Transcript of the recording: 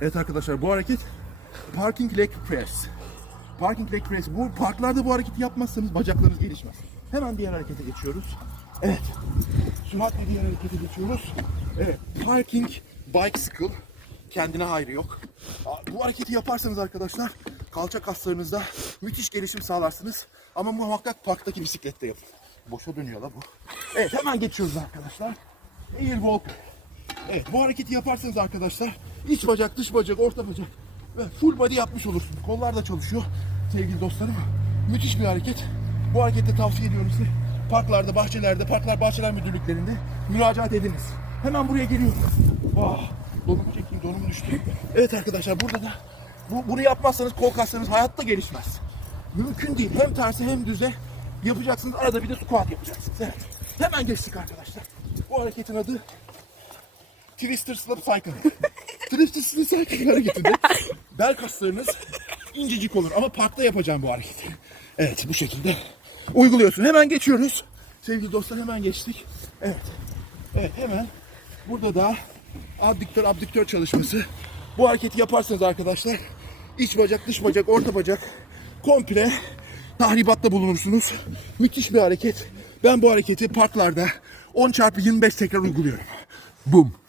Evet arkadaşlar bu hareket parking leg press. Parking leg press. Bu parklarda bu hareketi yapmazsanız bacaklarınız gelişmez. Hemen diğer harekete geçiyoruz. Evet. Süratle diğer harekete geçiyoruz. Evet. Parking bicycle. Kendine hayrı yok. Bu hareketi yaparsanız arkadaşlar kalça kaslarınızda müthiş gelişim sağlarsınız. Ama muhakkak parktaki bisiklette yapın. Boşa dönüyor la bu. Evet hemen geçiyoruz arkadaşlar. Air walk. Evet bu hareketi yaparsanız arkadaşlar iç bacak, dış bacak, orta bacak ve full body yapmış olursunuz. Kollar da çalışıyor sevgili dostlarım. Müthiş bir hareket. Bu hareketi tavsiye ediyorum size. Parklarda, bahçelerde, parklar, bahçeler müdürlüklerinde müracaat ediniz. Hemen buraya geliyorum. Vah, donumu çekeyim, donum düştü. Evet arkadaşlar burada da bu, bunu yapmazsanız kol kaslarınız hayatta gelişmez. Mümkün değil. Hem tersi hem düze yapacaksınız. Arada bir de squat yapacaksınız. Evet. Hemen geçtik arkadaşlar. Bu hareketin adı Twister Slip Cycle. Slip Cycle hareketinde bel kaslarınız incecik olur ama parkta yapacağım bu hareketi. Evet bu şekilde uyguluyorsun. Hemen geçiyoruz. Sevgili dostlar hemen geçtik. Evet. Evet hemen burada da abduktör abduktör çalışması. Bu hareketi yaparsanız arkadaşlar iç bacak, dış bacak, orta bacak komple tahribatta bulunursunuz. Müthiş bir hareket. Ben bu hareketi parklarda 10 çarpı 25 tekrar uyguluyorum. Bum.